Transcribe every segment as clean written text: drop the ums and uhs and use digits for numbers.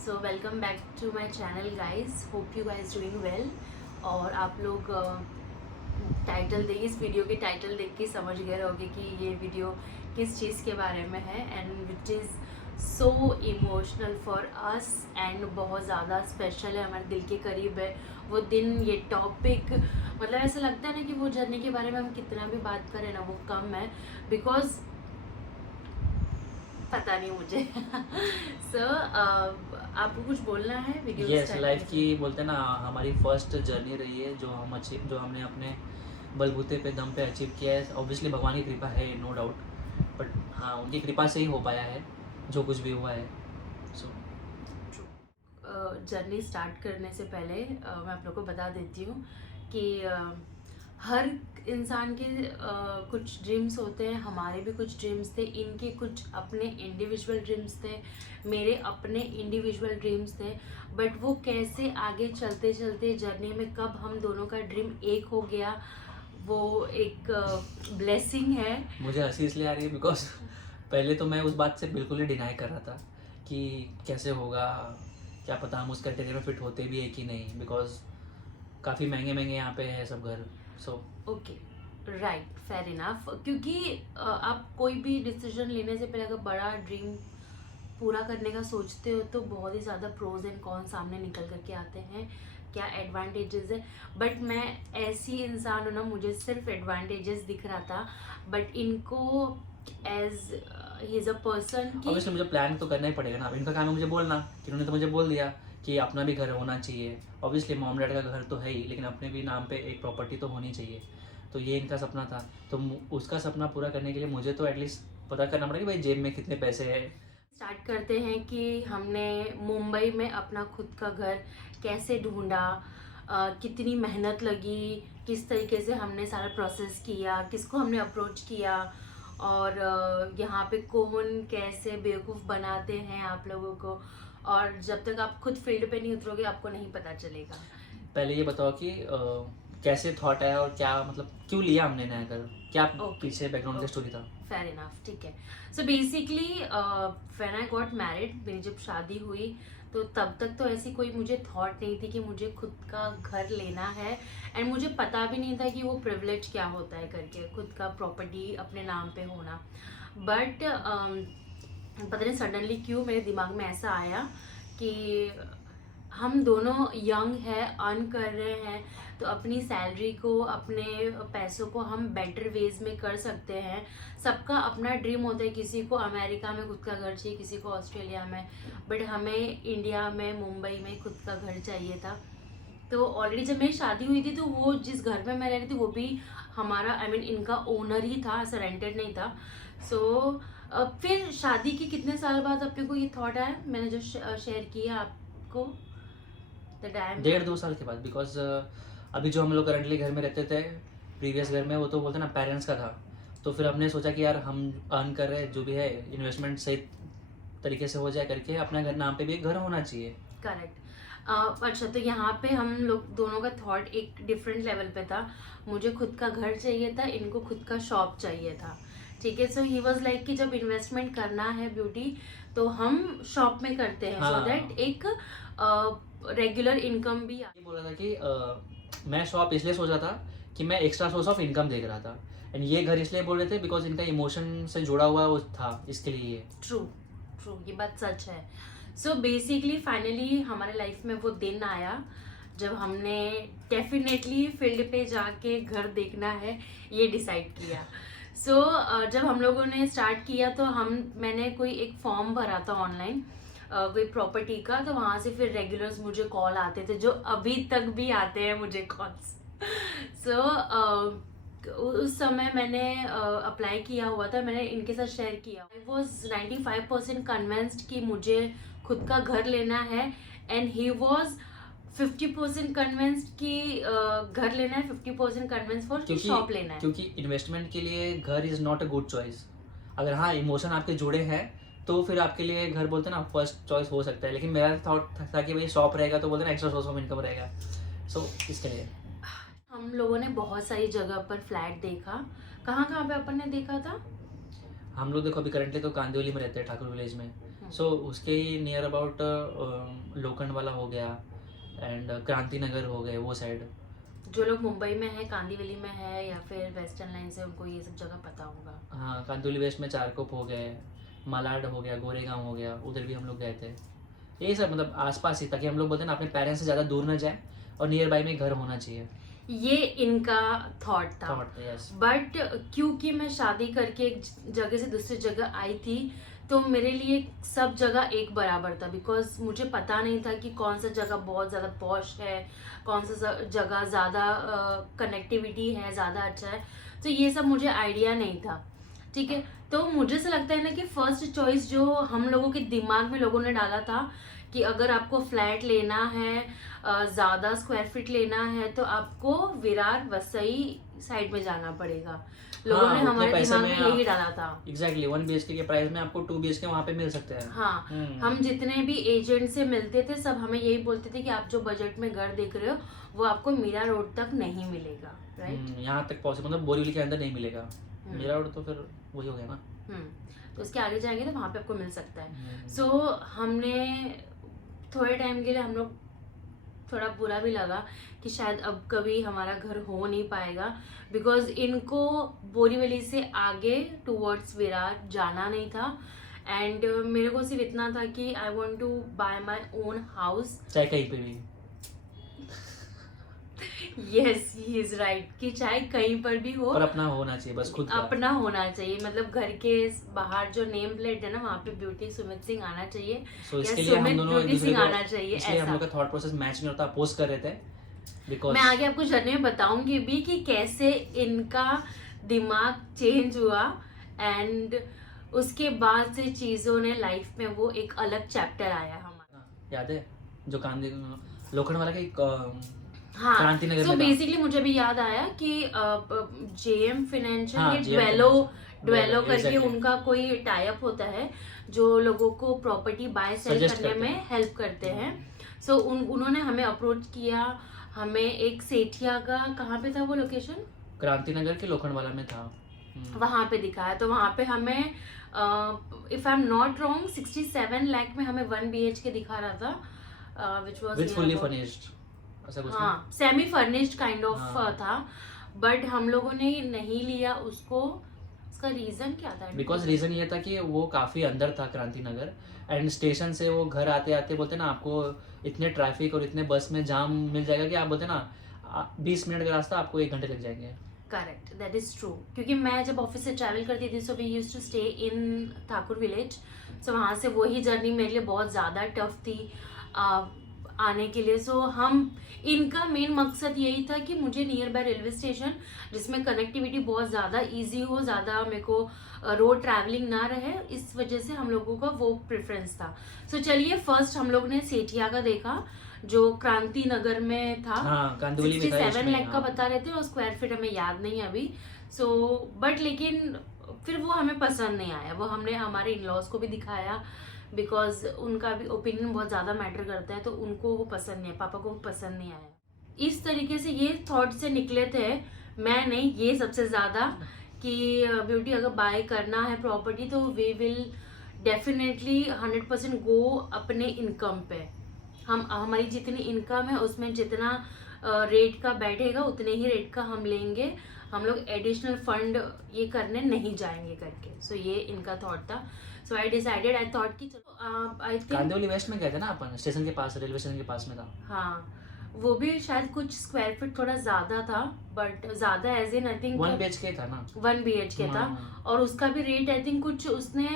So welcome back to my channel guys, hope you guys doing well. और आप लोग title देख इस वीडियो के टाइटल देख के समझ गए होंगे कि ये वीडियो किस चीज़ के बारे में है, and which is so emotional for us and बहुत ज़्यादा स्पेशल है, हमारे दिल के करीब है वो दिन, ये टॉपिक। मतलब ऐसा लगता है ना कि वो जर्नी के बारे में हम कितना भी बात करें ना वो कम है, बिकॉज पता नहीं मुझे। सो आपको कुछ बोलना है वीडियो यस, लाइफ की बोलते हैं ना, हमारी फर्स्ट जर्नी रही है जो हमने अपने बलबूते पे दम पे अचीव किया है। ऑब्वियसली भगवान की कृपा है, नो डाउट, बट हाँ, उनकी कृपा से ही हो पाया है जो कुछ भी हुआ है। सो जर्नी स्टार्ट करने से पहले मैं आप लोग को बता देती हूँ कि हर इंसान के कुछ ड्रीम्स होते हैं, हमारे भी कुछ ड्रीम्स थे, इनके कुछ अपने इंडिविजुअल ड्रीम्स थे, मेरे अपने इंडिविजुअल ड्रीम्स थे। बट वो कैसे आगे चलते चलते जर्नी में कब हम दोनों का ड्रीम एक हो गया, वो एक ब्लेसिंग है। मुझे हंसी इसलिए आ रही है बिकॉज पहले तो मैं उस बात से बिल्कुल ही डिनाई कर रहा था कि कैसे होगा, क्या पता हम उस कैटेगरी में फिट होते भी है कि नहीं, बिकॉज काफ़ी महंगे महंगे यहाँ पे है सब घर। So okay, right, fair enough. क्योंकि आप कोई भी डिसीजन लेने से पहले अगर बड़ा ड्रीम पूरा करने का सोचते हो तो बहुत ही ज़्यादा प्रोज एंड कॉन सामने निकल करके आते हैं, क्या एडवांटेजेस है। बट मैं ऐसी इंसान हूँ ना, मुझे सिर्फ एडवांटेजेस दिख रहा था, बट इनको as he is a person की ऑब्वियसली मुझे प्लान तो करना ही पड़ेगा ना। अब इनका काम है मुझे बोलना, कि उन्होंने तो मुझे बोल दिया कि अपना भी घर होना चाहिए। ऑब्वियसली मॉम डैड का घर तो है ही, लेकिन अपने भी नाम पे एक प्रॉपर्टी तो होनी चाहिए। तो ये इनका सपना था, तो उसका सपना पूरा करने के लिए मुझे तो एटलीस्ट पता करना पड़ेगा कि भाई जेब में कितने पैसे है। स्टार्ट करते हैं कि हमने मुंबई में अपना खुद का घर कैसे ढूंढा, कितनी मेहनत लगी, किस तरीके से हमने सारा प्रोसेस किया, किसको हमने अप्रोच किया, और यहाँ पे कौन कैसे बेवकूफ़ बनाते हैं आप लोगों को। और जब तक आप खुद फील्ड पे नहीं उतरोगे आपको नहीं पता चलेगा। पहले ये बताओ कि कैसे थॉट आया और क्या मतलब क्यों लिया हमने नया घर, क्या पीछे बैकग्राउंड का स्टोरी था। फेयर इनफ, ठीक है। So basically when I got married, मेरी जब शादी हुई तो तब तक तो ऐसी कोई मुझे थॉट नहीं थी कि मुझे खुद का घर लेना है, एंड मुझे पता भी नहीं था कि वो प्रिविलेज क्या होता है करके खुद का प्रॉपर्टी अपने नाम पे होना। बट पता नहीं सडनली क्यों मेरे दिमाग में ऐसा आया कि हम दोनों यंग हैं, अर्न कर रहे हैं, तो अपनी सैलरी को, अपने पैसों को हम बेटर वेज में कर सकते हैं। सबका अपना ड्रीम होता है, किसी को अमेरिका में खुद का घर चाहिए, किसी को ऑस्ट्रेलिया में, बट हमें इंडिया में मुंबई में खुद का घर चाहिए था। तो ऑलरेडी जब मेरी शादी हुई थी तो वो जिस घर में मैं रह रही थी वो भी हमारा इनका ओनर ही था, ऐसा रेंटेड नहीं था। सो फिर शादी के कितने साल बाद अपने को ये थॉट आया, मैंने जो शेयर किया आपको, 1.5-2 साल के बाद, बिकॉज अभी जो हम लोग करंटली घर में रहते थे, प्रीवियस घर में, वो तो बोलते ना पेरेंट्स का था। तो फिर हमने सोचा कि यार हम अर्न कर रहे हैं, जो भी है इन्वेस्टमेंट सही तरीके से हो जाए करके, अपना घर नाम पे भी एक घर होना चाहिए। करेक्ट। अच्छा, तो यहाँ पे हम लोग दोनों का थॉट एक डिफरेंट लेवल पे था। मुझे खुद का घर चाहिए था, इनको खुद का शॉप चाहिए था, ठीक है। सो ही वाज लाइक कि जब इन्वेस्टमेंट करना है ब्यूटी तो हम शॉप में करते हैं, सो दैट एक रेगुलर इनकम भी ये बोल रहा था कि मैं शॉप इसलिए सोचा था कि मैं एक्स्ट्रा सोर्स ऑफ इनकम देख रहा था, एंड ये घर इसलिए बोल रहे थे बिकॉज इनका इमोशन से जुड़ा हुआ वो था, इसके लिए ये ट्रू ट्रू, ये बात सच है। सो बेसिकली फाइनली हमारे लाइफ में वो दिन आया जब हमने डेफिनेटली फील्ड पे जाके घर देखना है ये डिसाइड किया। सो जब हम लोगों ने स्टार्ट किया तो मैंने कोई एक फॉर्म भरा था ऑनलाइन, कोई प्रॉपर्टी का, तो वहाँ से फिर रेगुलर्स मुझे कॉल आते थे, जो अभी तक भी आते हैं मुझे कॉल्स। सो उस समय मैंने अप्लाई किया हुआ था, मैंने इनके साथ शेयर किया। आई वॉज 95% कन्विंस्ड कि मुझे खुद का घर लेना है, एंड ही वॉज 50% कन्विंस्ड कि घर लेना है, 50% कन्विंस्ड फॉर कि शॉप लेना है। क्योंकि इन्वेस्टमेंट के लिए घर is not a good choice. अगर हाँ इमोशन आपके जुड़े हैं तो फिर आपके लिए घर बोलते ना फर्स्ट चॉइस हो सकता है, लेकिन मेरा थॉट था कि भाई शॉप रहेगा तो बोलते ना एक्स्ट्रा सोर्स ऑफ इनकम रहेगा। सो इसके लिए हम लोगों ने बहुत सारी जगह पर फ्लैट देखा। कहाँ कहाँ पे अपन ने देखा था? हम लोग देखो अभी करंटली तो कांदिवली में रहते हैं, ठाकुर विलेज में। सो उसके नियर अबाउट लोखंड वाला हो गया एंड क्रांति नगर हो गए वो साइड। जो लोग मुंबई में है, कांदिवली में है या फिर वेस्टर्न लाइन से, उनको ये सब जगह पता होगा। हाँ, कांदिवली वेस्ट में चारकोप हो गए, मालाड हो गया, गोरेगांव हो गया, उधर भी हम लोग गए थे। यही सब मतलब आसपास ही, ताकि हम लोग बोलते हैं ना अपने पेरेंट्स से ज़्यादा दूर ना जाए और नियर बाई में घर होना चाहिए। ये इनका थॉट था। यस। बट क्योंकि मैं शादी करके एक जगह से दूसरी जगह आई थी, तो मेरे लिए सब जगह एक बराबर था, बिकॉज मुझे पता नहीं था कि कौन सा जगह बहुत ज़्यादा पॉश है, कौन सा जगह ज़्यादा कनेक्टिविटी है, ज़्यादा अच्छा है। तो ये सब मुझे आइडिया नहीं था, ठीक है। तो मुझे से लगता है ना कि फर्स्ट चॉइस जो हम लोगों के दिमाग में लोगों ने डाला था कि अगर आपको फ्लैट लेना है, ज़्यादा स्क्वायर फीट लेना है, तो आपको विरार वसई साइड में जाना पड़ेगा। लोगों ने हमारे दिमाग में यही डाला था। एग्जैक्टली 1 BHK के प्राइस में आपको 2 BHK वहाँ पे मिल सकते हैं। हाँ, हम जितने भी एजेंट से मिलते थे सब हमें यही बोलते थे कि आप जो बजट में घर देख रहे हो वो आपको मीरा रोड तक नहीं मिलेगा, राइट। यहाँ तक पॉसिबल, मतलब बोरीवली के अंदर नहीं मिलेगा। मीरा रोड तो फिर वही हो गया ना। तो उसके आगे जाएंगे तो वहाँ पे आपको मिल सकता है। सो हमने थोड़े टाइम के लिए, हम लोग थोड़ा बुरा भी लगा कि शायद अब कभी हमारा घर हो नहीं पाएगा, बिकॉज इनको बोरीवली से आगे टूवर्ड्स विरार जाना नहीं था। एंड मेरे को सिर्फ इतना था कि I want to buy my own house, चाहे कहीं पे भी। यस, ही इज राइट, कि चाहे कहीं पर भी हो, पर अपना होना चाहिए, बस खुद का अपना होना चाहिए। मतलब घर के बाहर जो नेम प्लेट है ना, वहाँ पे ब्यूटी सुमित सिंह आना चाहिए, सो इसके या लिए हम सुमित दोनों ब्यूटी सिंह आना चाहिए, इसलिए हम ऐसा। लोग का थॉट प्रोसेस मैच नहीं होता, अपोज कर रहे थे। बिकॉज मैं आगे आपको जर्नी में बताऊंगी भी कि कैसे इनका दिमाग चेंज हुआ, एंड उसके बाद से चीजों ने लाइफ में वो एक अलग चैप्टर आया हमारा। याद है जो कांदी लोखंड वाला के हाँ, क्रांति नगर तो में था। बेसिकली मुझे भी याद आया कि जेएम फाइनेंशियल, हाँ, ये JM ड्वेलो करके exactly। उनका कोई टाई अप होता है जो लोगों को प्रॉपर्टी बाय सेल Suggest करने करते में हैं। हेल्प करते हैं। सो उन्होंने हमें अप्रोच किया। हमें एक सेठिया का, कहाँ पे था वो लोकेशन, क्रांति नगर के लोखंड वाला में था। वहां पे दिखाया। तो वहां पे हमें if I am not wrong 67 lakh में हमें 1 BHK दिखा रहा था, which was with fully furnished, ऐसा कुछ। हाँ, सेमी फर्निश्ड काइंड ऑफ हाँ। था। बट हम लोगों ने नहीं लिया उसको। उसका रीजन क्या था? बिकॉज रीजन ये था कि वो काफी अंदर था क्रांति नगर, एंड स्टेशन से वो घर आते आते बोलते ना आपको इतने ट्रैफिक और इतने बस में जाम मिल जाएगा कि आप बोलते ना 20 मिनट का रास्ता आपको 1 घंटे लग जाएंगे। Correct, that is true. क्योंकि मैं जब ऑफिस से ट्रैवल करती थी, so we used to stay in Thakur village. So वहाँ से वही जर्नी मेरे लिए बहुत ज़्यादा टफ थी आने के लिए। सो इनका मेन मकसद यही था कि मुझे नियर बाय रेलवे स्टेशन, जिसमें कनेक्टिविटी बहुत ज़्यादा इजी हो, ज़्यादा मेरे को रोड ट्रैवलिंग ना रहे, इस वजह से हम लोगों का वो प्रेफरेंस था। सो चलिए, फर्स्ट हम लोग ने सेठिया का देखा जो क्रांति नगर में था। हाँ, कांदिवली में था 67 इसमें, लाख का हाँ। बता रहे थे, और स्क्वायर फीट हमें याद नहीं अभी। सो बट लेकिन फिर वो हमें पसंद नहीं आया। वो हमने हमारे इन लॉज को भी दिखाया, बिकॉज उनका भी ओपिनियन बहुत ज़्यादा मैटर करता है, तो उनको वो पसंद नहीं है, पापा को वो पसंद नहीं आया। इस तरीके से ये थॉट से निकले थे, मैं नहीं, ये सबसे ज़्यादा, कि ब्यूटी अगर बाय करना है प्रॉपर्टी तो वी विल डेफिनेटली 100% गो अपने इनकम पे। हम हमारी जितनी इनकम है उसमें जितना रेट का बैठेगा उतने ही रेट का हम लेंगे। हम लोग एडिशनल फंड ये करने नहीं जाएंगे करके। सो ये इनका थॉट था। सो आई डिसाइडेड, आई थॉट कि चलो आई थिंक कांदिवली वेस्ट में गए थे ना अपन, स्टेशन के पास, रेलवे स्टेशन के पास में था। हाँ, वो भी शायद कुछ स्क्वायर फीट थोड़ा ज्यादा था, बट ज्यादा as in I think 1 BHK था ना। 1 BHK था, और उसका भी रेट आई थिंक कुछ उसने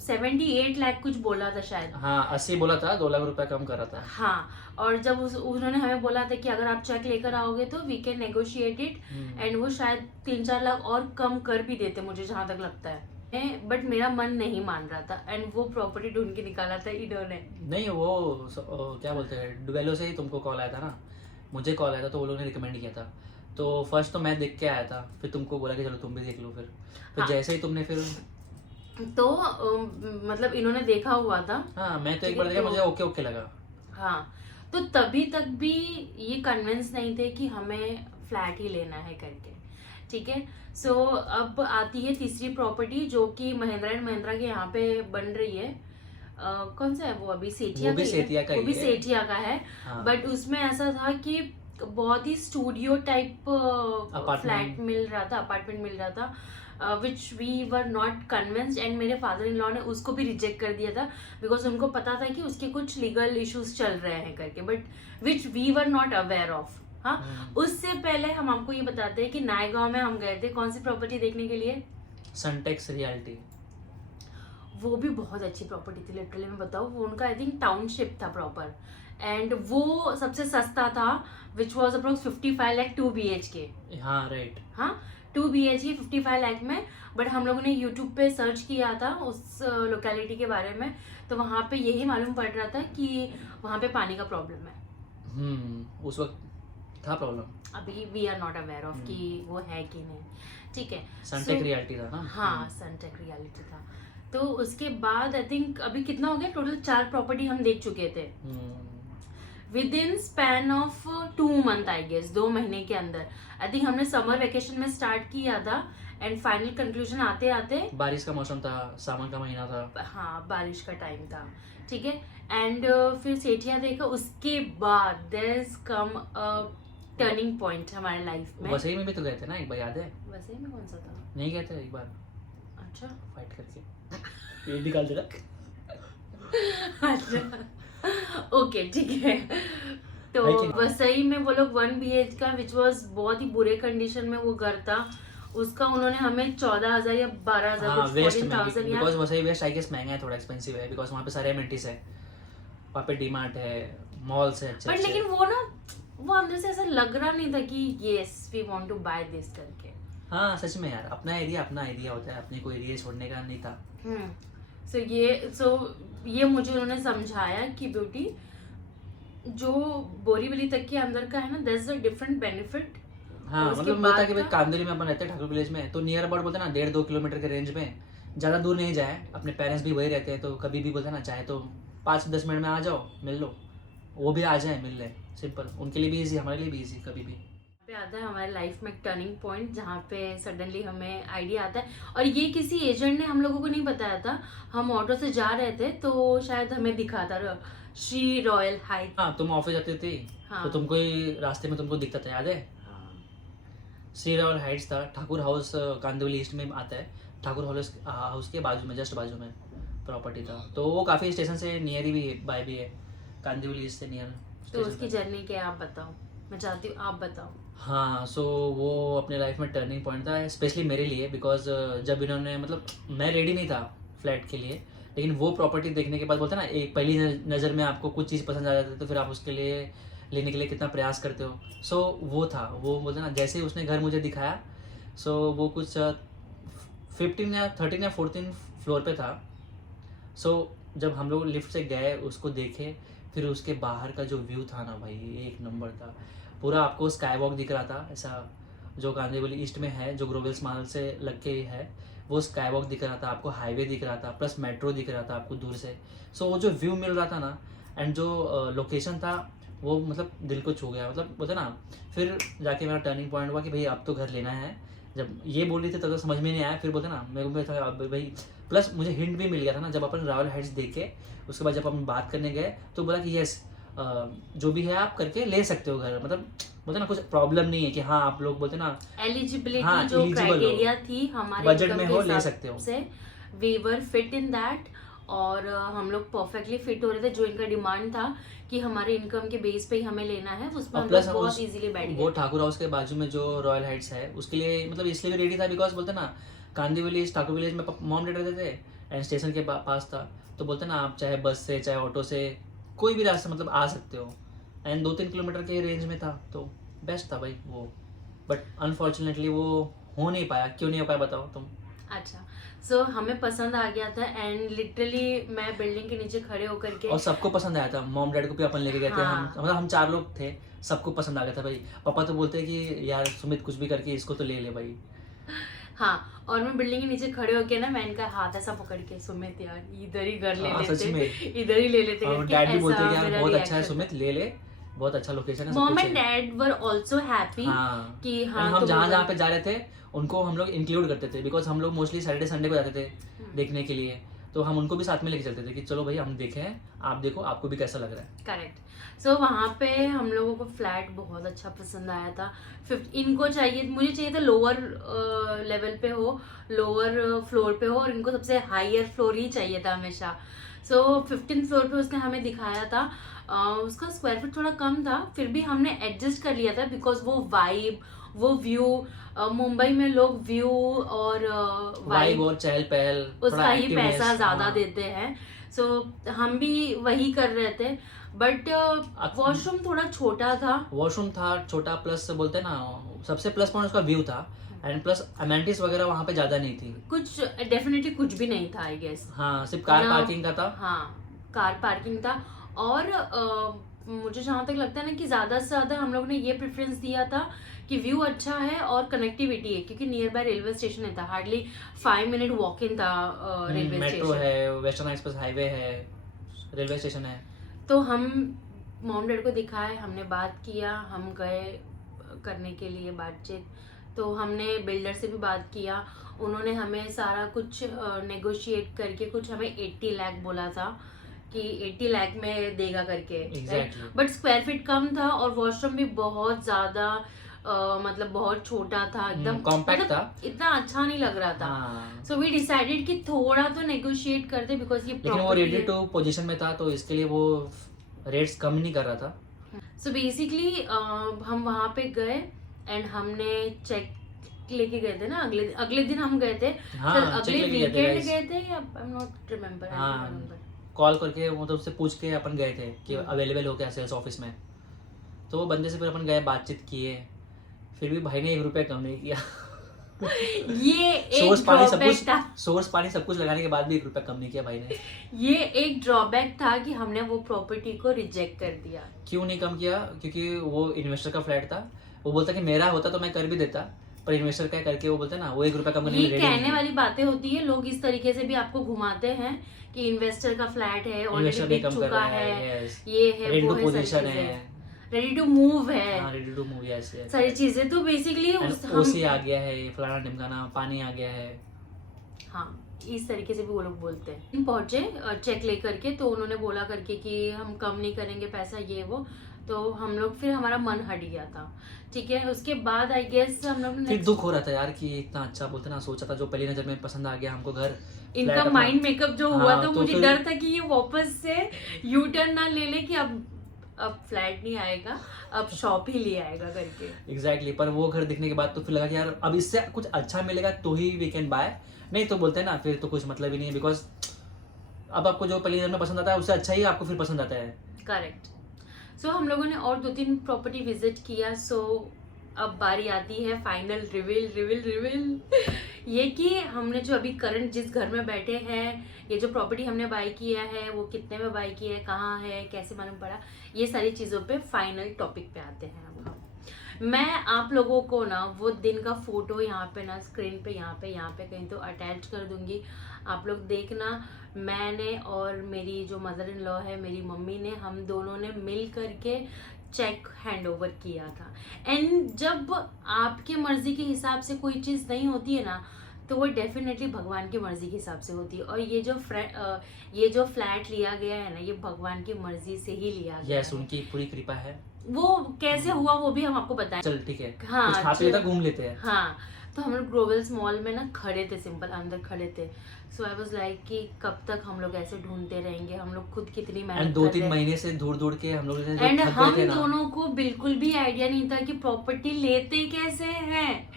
78 लाख कुछ बोला था शायद। हाँ, 80 बोला था, 2 लाख रुपया कम कर रहा था। हाँ, और जब उन्होंने हमें बोला था कि अगर आप चेक लेकर आओगे तो we can negotiate it, and वो शायद 3-4 लाख और कम कर भी देते, मुझे जहाँ तक लगता है। बट मेरा मन नहीं मान रहा था, एंड वो प्रॉपर्टी ढूंढ के निकाला था इन्होंने। नहीं, वो क्या बोलते हैं, डुबेलो से ही तुमको कॉल आया था ना, मुझे कॉल आया था, तो वो लोगों ने रिकमेंड किया था। तो फर्स्ट तो मैं देख के आया था, फिर तुमको बोला कि चलो तुम भी देख लो। फिर हाँ। जैसे ही तुमने फिर तो मतलब इन्होंने देखा हुआ था। हाँ, मैं तो एक बार देखा, मुझे ओके ओके लगा। हाँ, तो तभी तक भी ये कन्विंस नहीं थे कि हमें फ्लैट ही लेना है करके। ठीक है। सो अब आती है तीसरी प्रॉपर्टी जो कि महिंद्रा एंड महिंद्रा के यहाँ पे बन रही है। कौन सा है वो, अभी सेठिया वो भी का ही है? सेठिया का वो ही भी है। सेठिया का है। हाँ। बट उसमें ऐसा था कि बहुत ही स्टूडियो टाइप फ्लैट मिल रहा था, अपार्टमेंट मिल रहा था, which we were not convinced, and मेरे फादर इन लॉ ने उसको भी रिजेक्ट कर दिया था बिकॉज उनको पता था कि उसके कुछ लीगल इश्यूज चल रहे हैं करके, but which we were not aware of. हाँ, उससे पहले हम आपको ये बताते हैं कि नायगांव में हम गए थे कौन सी प्रॉपर्टी देखने के लिए? सनटेक्स रियल्टी। वो भी बहुत अच्छी प्रॉपर्टी थी, लिटरली मैं बताऊँ, वो उनका आई थिंक टाउनशिप था प्रॉपर, एंड वो सबसे सस्ता था, which was approx 55 lakh 2 BHK। हाँ राइट। हाँ, 2 BHK 55 लाख में। बट हम लोगों ने यूट्यूब पे सर्च किया था उस लोकेलिटी के बारे में, तो वहाँ पे यही मालूम पड़ रहा था कि वहाँ पे पानी का प्रॉब्लम है। उस वक्त था प्रॉब्लम। अभी we are not aware of कि वो है कि नहीं, ठीक है। सनटेक रियल्टी था ना? हाँ, सनटेक रियलिटी था। तो उसके बाद आई थिंक अभी कितना हो गया, टोटल 4 प्रॉपर्टी हम देख चुके थे within span of 2 month, I guess 2 महीने के अंदर। आई थिंक हमने समर वेकेशन में स्टार्ट किया था एंड फाइनल कंक्लूजन आते आते बारिश का मौसम था, सावन का महीना था। हाँ, बारिश का टाइम था, ठीक है। एंड फिर सेठिया देखा, उसके बाद there is come a turning point हमारे लाइफ में। वसई में भी तो गए थे ना एक बार, याद है? वैसे में कौन सा था? नहीं गए थे एक बार अच्छा फाइट करके? ये निकाल देगा। अच्छा, ओके, ठीक है। तो है कि नहीं? वसई में वो लोग 1 BH का, विच वॉज बहुत ही बुरे कंडीशन में वो घर था, उसका उन्होंने हमें 14,000 या 12,000 हाँ, कुछ वेस्ट में, 14,000 या because Vasai west I guess महंगा है, थोड़ा एक्सपेंसिव है, बिकॉज वहाँ पे सारे एमिनिटीज है, वहाँ पे डीमार्ट है, मॉल्स है अच्छे बट अच्छे। लेकिन वो ना, वो अंदर से ऐसा लग रहा नहीं था कि yes we want to buy this करके। हाँ सच में यार, अपना एरिया होता है, अपने को एरिया छोड़ने का नहीं था। सो ये मुझे उन्होंने समझाया कि ब्यूटी जो बोरीवली तक के अंदर का है ना, दैट्स अ डिफरेंट बेनिफिट। हाँ उसके मतलब बता बाद कि भाई का- कांदोली में अपन रहते हैं ठाकुर विलेज में, तो नियर अबाउट बोलते हैं ना 1.5-2 किलोमीटर के रेंज में, ज़्यादा दूर नहीं जाए, अपने पेरेंट्स भी वही रहते हैं, तो कभी भी बोलते हैं ना चाहे तो 5-10 मिनट में आ जाओ मिल लो, वो भी आ जाए मिल ले, सिंपल, उनके लिए भी ईजी, हमारे लिए भी ईजी, कभी भी। पे आता है हमारे लाइफ में एक टर्निंग पॉइंट जहाँ पे सडनली हमें आइडिया आता है, और ये किसी एजेंट ने हम लोगों को नहीं बताया था, हम ऑटो से जा रहे थे तो शायद हमें दिखा था श्री रॉयल हाइट। हाँ, तुम ऑफिस जाते थे हाँ। तो तुमको ही रास्ते में तुमको दिखता था, याद है? श्री रॉयल हाइट्स था, ठाकुर हाउस कांदिवली ईस्ट में आता है, ठाकुर हाउस के बाजू में, जस्ट बाजू में प्रॉपर्टी था, तो वो काफ़ी स्टेशन से नियर ही भी है, बाय भी है, कांदिवली ईस्ट से नियर। तो उसकी जर्नी क्या आप बताओ, मैं चाहती हूँ आप बताओ। हाँ, सो वो अपने लाइफ में टर्निंग पॉइंट था, स्पेशली मेरे लिए, बिकॉज जब इन्होंने, मतलब मैं रेडी नहीं था फ्लैट के लिए, लेकिन वो प्रॉपर्टी देखने के बाद बोलते हैं ना, एक पहली नज़र में आपको कुछ चीज़ पसंद आ जाती है तो फिर आप उसके लिए लेने के लिए कितना प्रयास करते हो। सो वो था, वो बोलते हैं ना, जैसे ही उसने घर मुझे दिखाया, सो वो कुछ 15 या 13 या 14 फ्लोर पे था। सो जब हम लोग लिफ्ट से गए, उसको देखे, फिर उसके बाहर का जो व्यू था ना भाई, एक नंबर था, पूरा आपको स्काई वॉक दिख रहा था, ऐसा जो कांदिवली ईस्ट में है, जो ग्रोवेल्स मॉल से लग के है, वो स्काई वॉक दिख रहा था आपको, हाईवे दिख रहा था, प्लस मेट्रो दिख रहा था आपको दूर से। सो वो जो व्यू मिल रहा था ना, एंड जो लोकेशन था, वो मतलब दिल को छू गया, मतलब बोलते ना। फिर जाके मेरा टर्निंग पॉइंट हुआ कि भाई अब तो घर लेना है। जब ये बोल रही थी तब तो समझ में नहीं आया, फिर बोलते ना मेरे को था अब भाई, प्लस मुझे हिंट भी मिल गया था ना, जब अपन रॉयल हाइट्स देखे, उसके बाद जब अपन बात करने गए तो बोला कि यस, जो भी है आप करके ले सकते हो घर, मतलब बोलते ना कुछ प्रॉब्लम नहीं है कि हाँ आप लोग बोलते ना एलिजिबिलिटी हाँ, जो eligible हो, क्राइटेरिया थी हमारे बजट income में के हो, ले हिसाब सकते हो। से we were fit in that, और हम लोग परफेक्टली फिट हो रहे थे। जो इनका डिमांड था कि हमारे इनकम के बेस पे ही हमें लेना है, उसमें और हम प्लस लोग बहुत इजीली बैठ वो गए। ठाकुर हाउस के बाजू में जो रॉयल हाइट्स है, उसके लिए मतलब इसलिए भी रेडी था, बिकॉज बोलते ना कांदिवली ठाकुर विलेज में मॉम डैड रहते थे, एंड स्टेशन के पास था, तो बोलते ना आप चाहे बस से चाहे ऑटो से कोई भी रास्ते मतलब आ सकते हो, एंड 2-3 किलोमीटर के रेंज में था, तो बेस्ट था भाई वो। बट अनफॉर्चुनेटली वो हो नहीं पाया, क्यों नहीं हो पाया बताओ तुम? अच्छा, सो हमें पसंद आ गया था, एंड लिटरली मैं बिल्डिंग के नीचे खड़े होकर के, और सबको पसंद आया था, मॉम डैड को भी अपन लेके गए थे, हाँ। हम मतलब हम 4 लोग थे, सबको पसंद आ गया था भाई। पापा तो बोलते हैं कि यार सुमित कुछ भी करके इसको तो ले ले भाई। हाँ, और मैं बिल्डिंग के नीचे खड़े होके ना, मैं इनका हाथ ऐसा पकड़ के, सुमित यार इधर ही घर ले हाँ, सच लेते, में। इधर ही ले लेते और करके, डैड भी ऐसा बोलते हैं कि यार मेरा बहुत अच्छा है reaction था। सुमित, ले ले, बहुत अच्छा लोकेशन है, सब मॉम कुछ एंड है। डैड वर ऑल्सो हैप्पी हाँ, कि And हाँ हम तुम जहाँ लोग- जहाँ पे जा रहे थे उनको हम लोग इंक्लूड करते थे, बिकॉज हम लोग मोस्टली सैटरडे संडे को जाते थे देखने के लिए, तो हम उनको भी साथ में लेके चलते थे कि चलो भाई हम देखे हैं, आप देखो आपको भी कैसा लग रहा है। करेक्ट। सो वहाँ पे हम लोगों को फ्लैट बहुत अच्छा पसंद आया था। इनको चाहिए, मुझे चाहिए था लोअर लेवल पे हो, लोअर फ्लोर पे हो, और इनको सबसे हायर फ्लोर ही चाहिए था हमेशा। सो 15th फ्लोर पे उसने हमें दिखाया था। उसका स्क्वायर फीट थोड़ा कम था, फिर भी हमने एडजस्ट कर लिया था बिकॉज वो वाइब, वो व्यू, मुंबई में लोग व्यू और वाइब वाइब और चहल पहल, उसका ही activeness, पैसा ज्यादा हाँ। देते हैं। सो हम भी वही कर रहे थे, बट वॉशरूम थोड़ा छोटा था। वॉशरूम था छोटा, प्लस बोलते हैं ना सबसे प्लस पॉइंट उसका व्यू था, एंड प्लस अमेनिटीज वगैरह वहाँ पे ज़्यादा नहीं थी। कुछ डेफिनेटली कुछ भी नहीं था आई गेस। हाँ, सिर्फ कार ना- पार्किंग का था। हाँ, कार पार्किंग था। और मुझे जहाँ तक लगता है ना कि ज़्यादा से ज़्यादा हम लोग ने ये प्रेफरेंस दिया था कि व्यू अच्छा है और कनेक्टिविटी है, क्योंकि नियर बाय रेलवे स्टेशन था, हार्डली 5 मिनट वॉक इन था रेलवे मेट्रो स्टेशन। है, वेस्टर्न एक्सप्रेस हाईवे है, रेलवे स्टेशन है। तो हम मॉम डैड को दिखाए, हमने बात किया, हम गए करने के लिए बातचीत। तो हमने बिल्डर से भी बात किया, उन्होंने हमें सारा कुछ नेगोशिएट करके कुछ हमें 80 लाख बोला था कि 80 लाख में देगा करके। Exactly. बट स्क्वायर फीट कम था और वॉशरूम भी बहुत ज्यादा मतलब बहुत छोटा था, एकदम कॉम्पैक्ट मतलब था, इतना अच्छा नहीं लग रहा था। हाँ। सो वी डिसाइडेड कि थोड़ा तो नेगोशिएट करते, बिकॉज ये लेकिन वो property रेडी है। टू पोजीशन में था, तो इसके लिए वो रेट्स कम नहीं कर रहा था। सो बेसिकली हम वहाँ पे गए एंड हमने चेक लेके गए थे ना, अगले दिन हम गए थे। हाँ, सर, check अगले लेके गए थे वीकेंड guys। गए थे या आई एम नॉट रिमेम्बर। हाँ, कॉल करके मतलब उससे पूछ के अपन गए थे कि अवेलेबल हो क्या सेल्स ऑफिस में, तो वो बंदे से फिर अपन गए, बातचीत किए, फिर भी भाई ने 1 रुपया कम नहीं किया। ये एक सोर्स पानी सब ड्रॉबैक कुछ, था, सोर्स पानी सब कुछ लगाने के बाद भी 1 रुपया कम नहीं किया भाई ने। ये एक ड्रॉबैक था कि हमने वो प्रॉपर्टी को रिजेक्ट कर दिया। क्यों नहीं कम किया? क्योंकि वो इन्वेस्टर का फ्लैट था, वो बोलता कि मेरा होता तो मैं कर भी देता, पर इन्वेस्टर का करके वो बोलते ना वो 1 रुपया कम करने ये के लिए ready कहने नहीं है। वाली बातें होती है, लोग इस तरीके से भी आपको घुमाते हैं कि इन्वेस्टर का फ्लैट है, ऑलरेडी इन्वेस्टर भी बिक कम कर चुका रहा है, yes। ये है रेडी वो टू है, पोजीशन सारी है, चीजें रेडी टू मूव है, हाँ ready to move, yes yes. सारी चीजें। तो बेसिकली ओसी आ गया है, फलाना ढिमकाना, पानी आ गया है। हाँ, इस तरीके से भी वो लोग बोलते हैं। हम पहुंचे चेक लेकर के, तो उन्होंने बोला करके कि हम कम नहीं करेंगे पैसा, ये वो। तो हम लोग फिर हमारा मन हट गया था, ठीक है। उसके बाद आई गेस हम लोग फिर दुख हो रहा था यार कि इतना अच्छा बोलते ना, सोचा था जो पहली नजर में पसंद आ गया हमको घर, इनका फ्लैट अपना। माइंड मेकअप जो हुआ, हाँ, तो तो मुझे फिर- डर था कि ये वापस से यू टर्न ना ले ले कि अब फ्लैट नहीं आएगा, अब शॉप ही ले आएगा करके। एग्जैक्टली पर वो घर देखने के बाद तो फिर लगा कि यार अब इससे कुछ अच्छा मिलेगा तो ही वी कैन बाय, नहीं तो बोलते हैं ना फिर तो कुछ मतलब ही नहीं है, बिकॉज अब आपको जो पहली नजर में पसंद आता है उससे अच्छा ही आपको फिर पसंद आता है। करेक्ट। सो हम लोगों ने और 2-3 प्रॉपर्टी विजिट किया। सो अब बारी आती है फाइनल रिवील ये कि हमने जो अभी करंट जिस घर में बैठे हैं, ये जो प्रॉपर्टी हमने बाय किया है वो कितने में बाय किया है, कहाँ है, कैसे मालूम पड़ा, ये सारी चीज़ों पे फाइनल टॉपिक पे आते हैं अब हम। मैं आप लोगों को ना वो दिन का फोटो यहाँ पे ना स्क्रीन पे यहाँ पे कहीं तो अटैच कर दूंगी, आप लोग देखना। मैंने और मेरी जो मदर इन लॉ है, मेरी मम्मी ने, हम दोनों ने मिल करके चेक हैंड ओवर किया था। एंड जब आपके मर्जी के हिसाब से कोई चीज़ नहीं होती है ना, तो वो डेफिनेटली भगवान की मर्जी के हिसाब से होती है। और ये जो फ्लैट लिया गया है ना, ये भगवान की मर्जी से ही लिया गया यस, है। उनकी पूरी कृपा है। वो कैसे हुआ वो भी हम आपको बताएं। चल ठीक है, हाँ, कुछ खा पी लेता, घूम लेते हैं। हाँ, तो हम लोग ग्लोबल्स मॉल में ना खड़े थे, सिंपल अंदर खड़े थे। सो आई वाज लाइक कि कब तक हम लोग ऐसे ढूंढते रहेंगे, हम लोग खुद कितनी एंड मेहनत कर 2-3 रहे हैं। महीने से दूर के हम लोग जब एंड थक हम गए थे ना, दोनों को बिल्कुल भी आइडिया नहीं था कि प्रॉपर्टी लेते कैसे हैं,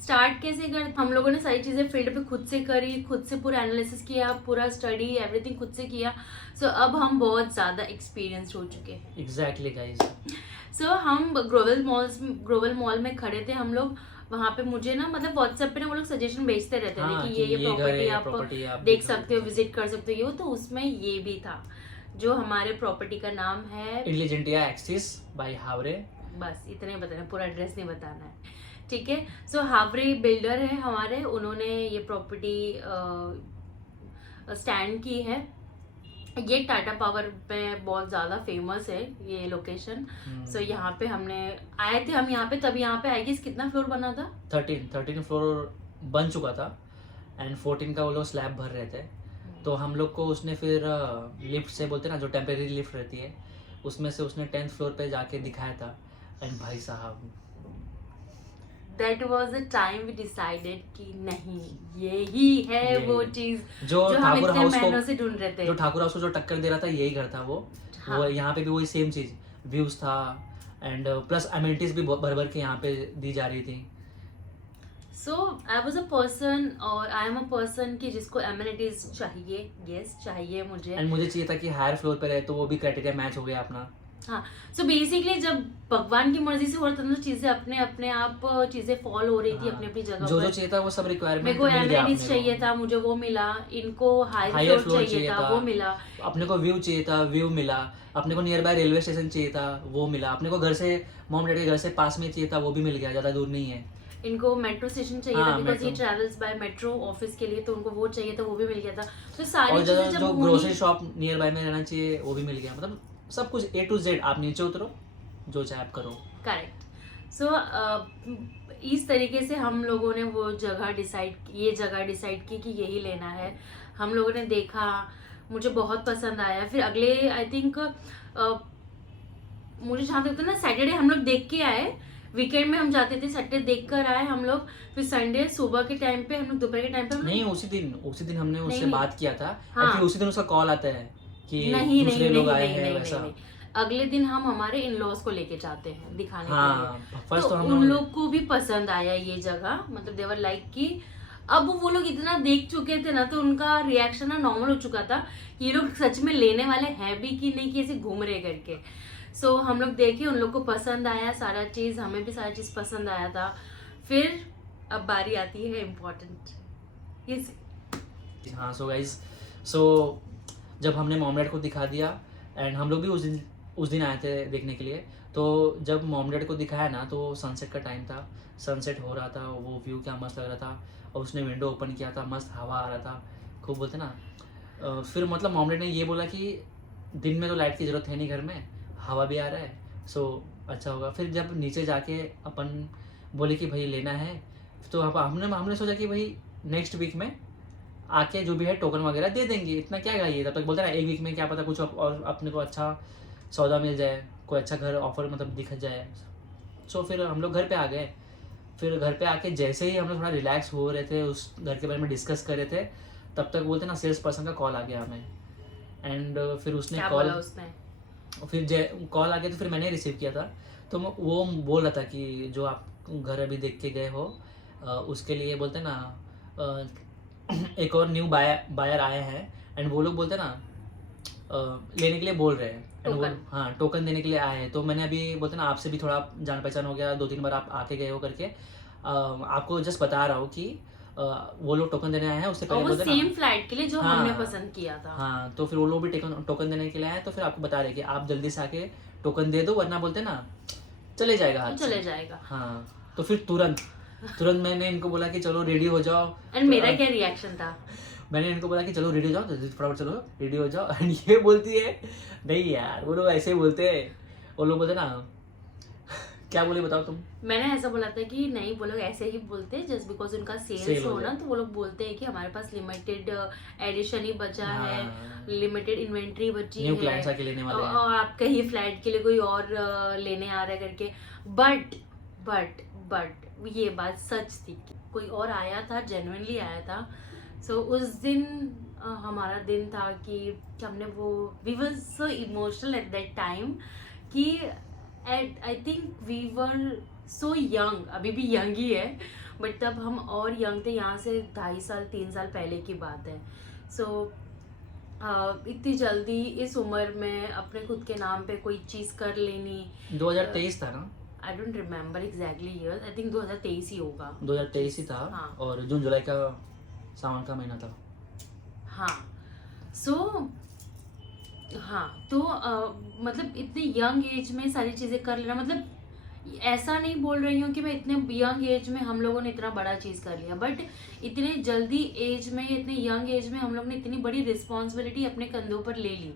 स्टार्ट कैसे कर। हम लोगों ने सारी चीजें फील्ड पे खुद से करी, खुद से पूरा एनालिसिस किया, पूरा स्टडी एवरीथिंग खुद से किया। सो अब हम बहुत ज्यादा एक्सपीरियंस्ड हो चुके हैं। Exactly guys. सो हम ग्लोबल मॉल में खड़े थे हम लोग वहाँ पे। मुझे ना मतलब व्हाट्सएप पे ना वो लोग सजेशन भेजते रहते थे हाँ, कि कि ये ये घर प्रॉपर्टी है, आप property आप देख देख सकते हो, सकते हो। विजिट कर सकते हो, ये वो। तो उसमें ये भी था, जो हमारे प्रॉपर्टी का नाम है, इंटेलिजेंटिया एक्सिस बाय हावरे। बस इतना ही बताना, पूरा एड्रेस नहीं बताना है, ठीक है। सो हावरे बिल्डर है हमारे, उन्होंने ये प्रॉपर्टी स्टैंड की है। ये टाटा पावर में बहुत ज़्यादा फेमस है ये लोकेशन। सो यहाँ पे हमने आए थे, हम यहाँ पे, तब यहाँ पे आई गेस कितना फ्लोर बना था? 13 फ्लोर बन चुका था एंड 14 का वो लोग स्लैब भर रहे थे। तो हम लोग को उसने फिर लिफ्ट से, बोलते ना जो टेम्परेरी लिफ्ट रहती है, उसमें से उसने 10th फ्लोर पे जाके दिखाया था। एंड भाई साहब, that was the time we decided कि नहीं, यही है वो चीज जो हम ठाकुर इतने हाउस महीनों को, से ढूंढ रहे थे। जो ठाकुर हाउस को जो टक्कर दे रहा था, यही घर था वो। हाँ। वो यहाँ पे भी वही सेम चीज, व्यूज था एंड प्लस अमेनिटीज भी भर भर के यहाँ पे दी जा रही थी। सो आई वॉज अ पर्सन, और आई एम अ पर्सन कि जिसको एमिनिटीज चाहिए, यस चाहिए मुझे। एंड मुझे चाहिए था कि हायर फ्लोर पे रहे, तो वो भी क्राइटेरिया मैच हो गया अपना। हाँ, सो बेसिकली जब भगवान की मर्जी से हो रहा था तो चीजें अपने अपने आप चीजें फॉल हो रही थी अपनी अपनी जगह जो पर। जो चाहिए था वो सब रिक्वायरमेंट मेरे को एमिनिटीज चाहिए था, मुझे वो मिला। इनको हायर फ्लोर चाहिए था, वो मिला। अपने को व्यू चाहिए था, व्यू मिला। अपने को नियर बाय रेलवे स्टेशन चाहिए था, वो मिला। अपने को घर से, मॉम डैडी के घर से पास में चाहिए था, वो भी मिल गया, ज्यादा दूर नहीं है। इनको मेट्रो स्टेशन चाहिए था, हाँ, बिकॉज ये metro। Travels by metro office के लिए, तो उनको वो चाहिए था, वो भी मिल गया था। तो सारी और चीजें जब जो होनी, ग्रोसरी शॉप नियर बाय में रहना चाहिए, वो भी मिल गया। मतलब सब कुछ A to Z। आप नीचे उतरो, जो चाहे आप करो। करेक्ट। सो इस तरीके से हम लोगों ने वो जगह डिसाइड की कि यही लेना है। हम लोगों ने देखा, मुझे बहुत पसंद आया। फिर अगले आई थिंक मुझे जहाँ तक था ना, सैटरडे हम लोग देख के आए। वीकेंड में हम जाते थे, सैटरडे देख कर आए हम लोग। फिर संडे सुबह के टाइम पे, हम लोग दोपहर के टाइम पे, हम लोग नहीं, उसी दिन हमने उससे नहीं। बात किया था। हाँ। फिर उसी दिन उसका कॉल आता है कि नहीं दूसरे नहीं लोग नहीं आए नहीं हैं, नहीं वैसा। नहीं। अगले दिन हम हमारे इन लॉज को लेके जाते हैं दिखाने के हाँ, लिए। फर्स्ट तो तो हम उन लोग को भी पसंद आया ये जगह, मतलब देवर लाइक कि अब वो लोग इतना देख चुके थे ना, तो उनका रिएक्शन ना नॉर्मल हो चुका था कि ये लोग सच में लेने वाले हैं भी कि नहीं, कि ऐसे घूम रहे करके। सो हम लोग देखे, उन लोग को पसंद आया सारा चीज, हमें भी सारा चीज पसंद आया था। फिर अब बारी आती है इम्पोर्टेंट ये। हाँ, सो गाइज, सो जब हमने मॉम डैड को दिखा दिया, एंड हम लोग भी उस दिन आए थे देखने के लिए। तो जब मॉम डैड को दिखाया ना, तो सनसेट का टाइम था, सनसेट हो रहा था, वो व्यू क्या मस्त लग रहा था। और उसने विंडो ओपन किया था, मस्त हवा आ रहा था, खूब, बोलते ना। फिर मतलब मॉम डैड ने ये बोला कि दिन में तो लाइट की ज़रूरत है नहीं घर में, हवा भी आ रहा है, सो अच्छा होगा। फिर जब नीचे जाके अपन बोले कि भाई लेना है, तो हमने सोचा कि भाई नेक्स्ट वीक में आके जो भी है टोकन वगैरह दे देंगे, इतना क्या चाहिए। तब तक बोलते ना, एक वीक में क्या पता कुछ और अपने को अच्छा सौदा मिल जाए, कोई अच्छा घर ऑफर मतलब दिख जाए। सो फिर हम लोग घर पे आ गए। फिर घर पे आके जैसे ही हम लोग थोड़ा रिलैक्स हो रहे थे, उस घर के बारे में डिस्कस कर रहे थे, तब तक बोलते ना सेल्स पर्सन का कॉल आ गया हमें। एंड फिर उसने क्या कॉल, बोला उसने? फिर कॉल आ गया, तो फिर मैंने रिसीव किया था। तो वो बोल रहा था कि जो आप घर अभी देख के गए हो, उसके लिए बोलते ना एक और न्यू बायर आए हैं, एंड वो लोग बोलते ना लेने के लिए बोल रहे हैं। एंड वो, हाँ, टोकन देने के लिए आए हैं। तो मैंने अभी बोलते ना आपसे भी थोड़ा जान पहचान हो गया, 2-3 बार आप आके गए हो करके, आपको जस्ट बता रहा हूँ कि वो लोग टोकन देने आए हैं। उससे और पहले वो बोलते ना, सेम फ्लाइट के लिए जो हाँ, हमने पसंद किया था। हाँ, तो फिर वो लोग भी टोकन देने के लिए आए। तो फिर आपको बता रहे कि आप जल्दी से आके टोकन दे दो, वरना बोलते ना चले जाएगा हाथ से। चले जाएगा। हाँ, तो फिर तुरंत मैंने इनको बोला कि चलो रेडी हो जाओ। एंड मेरा क्या रिएक्शन था? मैंने इनको बोला कि चलो रेडी हो जाओ, जल्दी फटाफट चलो रेडी हो जाओ। एंड ये बोलती है नहीं यार, वो लोग ऐसे ही बोलते हैं। वो लोग बोलते ना क्या बोले बताओ तुम? मैंने ऐसा बोला था कि नहीं, वो लोग ऐसे ही बोलते हैं जस्ट बिकॉज उनका सेल्स Sale हो हो ना, जाए। तो वो लोग बोलते हैं कि हमारे पास लिमिटेड एडिशन ही बचा है, हाँ। लिमिटेड इन्वेंट्री बची न्यू है, क्लाइंट्स आके लेने वाले हैं। और आपके ही फ्लैट के लिए कोई और लेने आ रहा है करके। बट ये बात सच थी कि कोई और आया था, जेन्युइनली आया था। सो उस दिन हमारा दिन था कि हमने वो, we were so emotional at that time कि I think we were so young, अभी भी यंग ही है, बट तब हम और यंग थे। यहाँ से 2.5-3 साल पहले की बात है। सो इतनी जल्दी इस उम्र में अपने खुद के नाम पे कोई चीज़ कर लेनी। 2023 था ना? I don't remember exactly year, I think 2023 ही होगा। 2023 ही था। हाँ। और जून जुलाई का सावन का महीना था। हाँ, सो हाँ, तो मतलब इतने यंग एज में सारी चीज़ें कर लेना, मतलब ऐसा नहीं बोल रही हूँ कि मैं इतने यंग एज में हम लोगों ने इतना बड़ा चीज़ कर लिया, बट इतने जल्दी एज में, इतने यंग एज में हम लोग ने इतनी बड़ी रिस्पॉन्सिबिलिटी अपने कंधों पर ले ली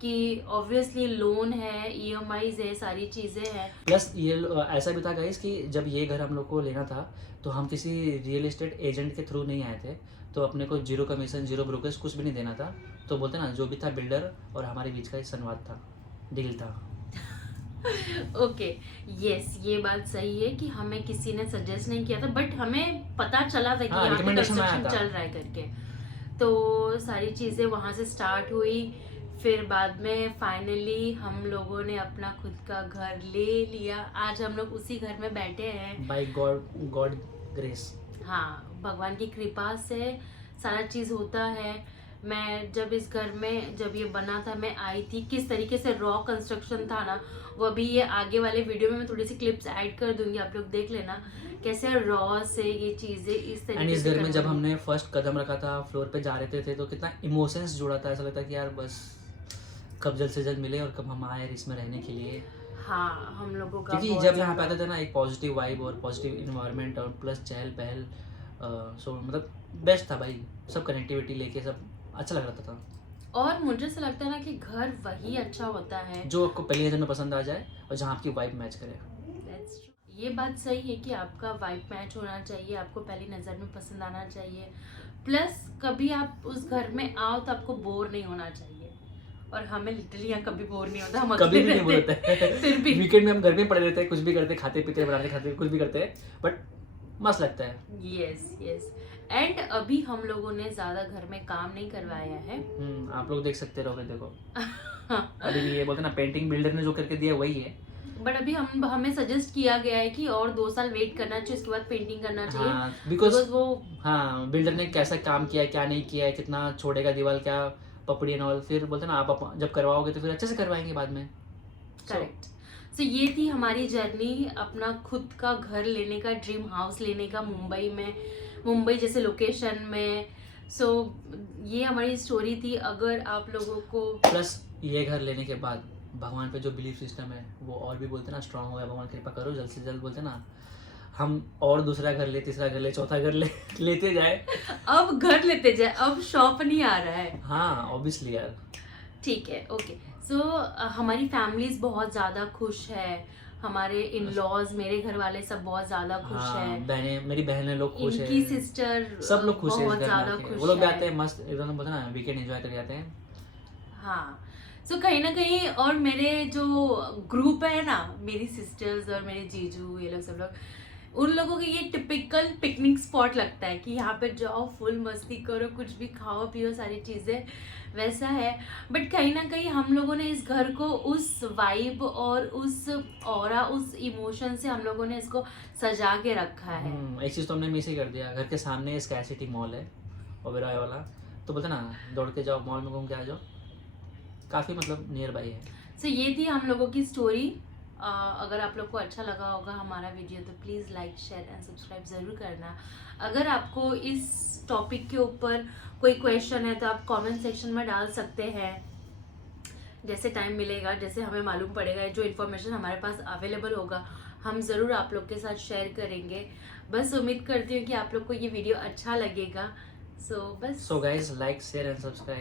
कि ऑब्वियसली लोन है, ईएमआईज है, सारी चीज़ें हैं। प्लस ये ऐसा भी था गाइस कि जब ये घर हम लोग को लेना था तो हम किसी रियल एस्टेट एजेंट के थ्रू नहीं आए थे, तो अपने को जीरो कमीशन, जीरो ब्रोकरेज कुछ भी नहीं देना था। तो बोलते ना, जो भी था बिल्डर और हमारे बीच का ही संवाद था, डील था। ओके, यस, ये बात सही है कि हमें किसी ने सजेस्ट नहीं किया था, बट हमें पता चला था कि हाँ, यहाँ पे recommendation आया कंस्ट्रक्शन था। चल रहा है करके। तो सारी चीज़ें वहाँ से स्टार्ट हुई, फिर बाद में फाइनली हम लोगों ने अपना खुद का घर ले लिया। आज हम लोग उसी घर में बैठे हैं। By God grace. हाँ, भगवान की कृपा से सारा चीज़ होता है। मैं जब इस घर में, जब ये बना था, मैं आई थी, किस तरीके से रॉ कंस्ट्रक्शन था ना, वो अभी ये आगे वाले वीडियो में मैं थोड़ी सी क्लिप्स ऐड कर दूंगी, आप लोग देख लेना कैसे रॉ से ये चीज़ें इस एंड तरीके इस से घर में जब करवाई। हमने फर्स्ट कदम रखा था, फ्लोर पे जा रहे थे तो कितना इमोशंस जुड़ा था। ऐसा लगता कि यार बस कब जल्द से जल्द मिले और कब हम आए इसमें रहने के लिए। हाँ, हम लोगों का क्योंकि बहुत जब यहाँ पे ज़्यादा- आते थे ना, एक पॉजिटिव वाइब और पॉजिटिव इन्वायरमेंट और प्लस चहल पहल, सो मतलब बेस्ट था भाई। सब कनेक्टिविटी लेके सब अच्छा लग रहा था। और मुझे ऐसा लगता है ना कि घर वही अच्छा होता है जो आपको पहली नज़र में पसंद आ जाए और जहाँ आपकी वाइब मैच करे। That's true. ये बात सही है कि आपका वाइब मैच होना चाहिए, आपको पहली नज़र में पसंद आना चाहिए, प्लस कभी आप उस घर में आओ तो आपको बोर नहीं होना चाहिए। और हमें लिटरली यहाँ कभी बोर नहीं होता, हम कभी अकेले भी नहीं रहते बोलते हैं। फिर भी वीकेंड में हम घर में पड़े रहते हैं, कुछ भी करते, खाते पीते, बनाते खाते, कुछ भी करते, बट मस्त लगता है। Yes yes. एंड अभी हम लोगों ने ज़्यादा घर में काम नहीं करवाया है। आप लोग देख सकते रहोगे, देखो अभी भी ये बोलते ना, पेंटिंग बिल्डर ने जो करके दिया वही है। बट अभी हमें सजेस्ट किया गया है कि और 2 साल वेट करना चाहिए, उसके बाद पेंटिंग करना चाहिए। हाँ, बिकॉज Because वो हाँ, बिल्डर ने कैसा काम किया है, क्या नहीं किया है, कितना छोड़ेगा दीवार, क्या पपड़ी एंड ऑल, फिर बोलते ना आप जब करवाओगे तो फिर अच्छे से करवाएंगे बाद में। करेक्ट। सो ये थी हमारी जर्नी, अपना खुद का घर लेने का, ड्रीम हाउस लेने का मुंबई में, मुंबई जैसे लोकेशन में। सो ये हमारी स्टोरी थी। अगर आप लोगों को प्लस ये घर लेने के बाद भगवान पे जो बिलीफ सिस्टम है वो और भी बोलते ना स्ट्रांग हो गया। भगवान कृपा करो जल्द से जल्द, बोलते ना हम और दूसरा घर ले, तीसरा घर ले, चौथा घर ले लेते जाए। अब घर लेते जाए, अब शॉप नहीं आ रहा है। हाँ ऑब्वियसली यार। ठीक है, ओके। सो हमारी फैमिलीज बहुत ज़्यादा खुश है, हमारे इन लॉज, मेरे घर वाले सब बहुत ज़्यादा खुश हाँ, है, बहनें, मेरी बहनें लोग खुश है, इनकी सिस्टर सब लोग खुश है इस बहुत घर में ज़्यादा आके। खुश वो लोग भी है। आते हैं मस्त एकदम, बोलते ना वीकेंड एंजॉय कर जाते हैं। हाँ, सो कहीं ना कहीं, और मेरे जो ग्रुप है ना, मेरी सिस्टर्स और मेरे जीजू, ये लोग सब लोग, उन लोगों को ये टिपिकल पिकनिक स्पॉट लगता है कि यहाँ पे जाओ, फुल मस्ती करो, कुछ भी खाओ पियो, सारी चीज़ें वैसा है। बट कहीं ना कहीं हम लोगों ने इस घर को उस वाइब और उस ऑरा, उस इमोशन से हम लोगों ने इसको सजा के रखा है। एक चीज़ तो हमने मिस ही कर दिया, घर के सामने स्काई सिटी मॉल है, ओबेरॉय वाला, तो बोलते ना दौड़ के जाओ मॉल में, घूम के आ जाओ, काफ़ी मतलब नियर बाई है। सो ये थी हम लोगों की स्टोरी। अगर आप लोग को अच्छा लगा होगा हमारा वीडियो तो please like, share and subscribe ज़रूर करना। अगर आपको इस टॉपिक के ऊपर कोई क्वेश्चन है तो आप कमेंट सेक्शन में डाल सकते हैं। जैसे टाइम मिलेगा, जैसे हमें मालूम पड़ेगा, जो इन्फॉर्मेशन हमारे पास अवेलेबल होगा, हम ज़रूर आप लोग के साथ शेयर करेंगे। बस उम्मीद करती हूँ कि आप लोग को ये वीडियो अच्छा लगेगा। सो बस so guys, like, share and subscribe.